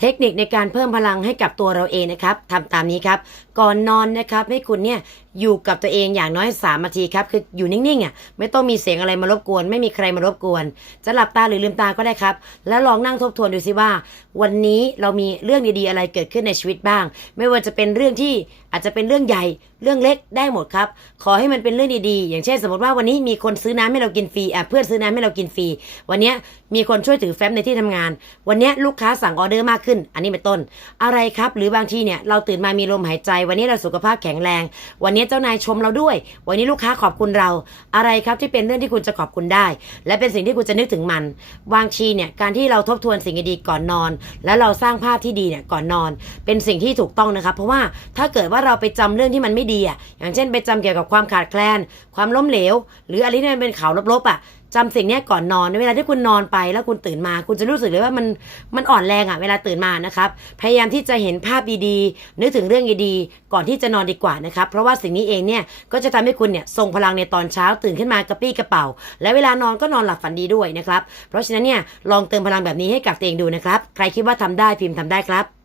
เทคนิคในการเพิ่มพลังให้กับตัวเราเองนะครับทำตามนี้ครับ ก่อนนอนนะครับให้คุณเนี่ยอยู่กับตัวเองอย่างน้อย3นาทีครับคืออยู่นิ่งๆอะไม่ต้องมีเสียงอะไรมารบกวน ไม่มีใครมารบกวน จะหลับตาหรือลืมตาก็ได้ครับ แล้วลองนั่งทบทวนดูสิว่า วันนี้เรามีเรื่องดีๆอะไรเกิดขึ้นในชีวิตบ้าง ไม่ว่าจะเป็นเรื่องที่อาจจะเป็นเรื่องใหญ่เรื่องเล็กได้หมดครับ ขอให้มันเป็นเรื่องดีๆ อย่างเช่นสมมติว่าวันนี้มีคนซื้อน้ำให้เรากินฟรีอะเพื่อนซื้อน้ำให้เรากินฟรีวันนี้มีคนช่วยถือแฟ้มในที่ทำงาน วันนี้ลูกค้าสั่งออเดอร์มากขึ้น อันนี้เป็นต้น อะไรครับ หรือบางทีเนี่ยเราตื่นมามีลมหายใจวันนี้เราสุขภาพแข็งแรง วันนี้เจ้านายชมเราด้วย วันนี้ลูกค้าขอบคุณเรา อะไรครับที่เป็นเรื่องที่คุณจะขอบคุณได้ และเป็นสิ่งที่คุณจะนึกถึงมันบางทีเนี่ยการที่เราทบทวนสิ่งดีก่อนนอน แล้วเราสร้างภาพที่ดีเนี่ยก่อนนอน เป็นสิ่งที่ถูกต้องนะครับ เพราะว่าถ้าเกิดว่าเราไปจำเรื่องที่มันไม่ดีอะอย่างเช่น ไปจำเกี่ยวกับความขาดแคลน ความล้มเหลว หรืออะไรที่มันเป็นข่าวลบๆอะ จำสิ่งนี้ก่อนนอน เวลาที่คุณนอนไปแล้วคุณตื่นมา คุณจะรู้สึกเลยว่ามันมันอ่อนแรงอะเวลาตื่นมานะครับ พยายามที่จะเห็นภาพดีๆ นึกถึงเรื่องดีๆ ก่อนที่จะนอนดีกว่านะครับ เพราะว่าสิ่งนี้เองเนี่ยก็จะทำให้คุณเนี่ยทรงพลังในตอนเช้าตื่นขึ้นมากระปี้กระเป๋า และเวลานอนก็นอนหลับฝันดีด้วยนะครับ เพราะฉะนั้นเนี่ยลองเติมพลังแบบนี้ให้กับตัวเองดูนะครับ ใครคิดว่าทำได้พิมพ์ทำได้ครับ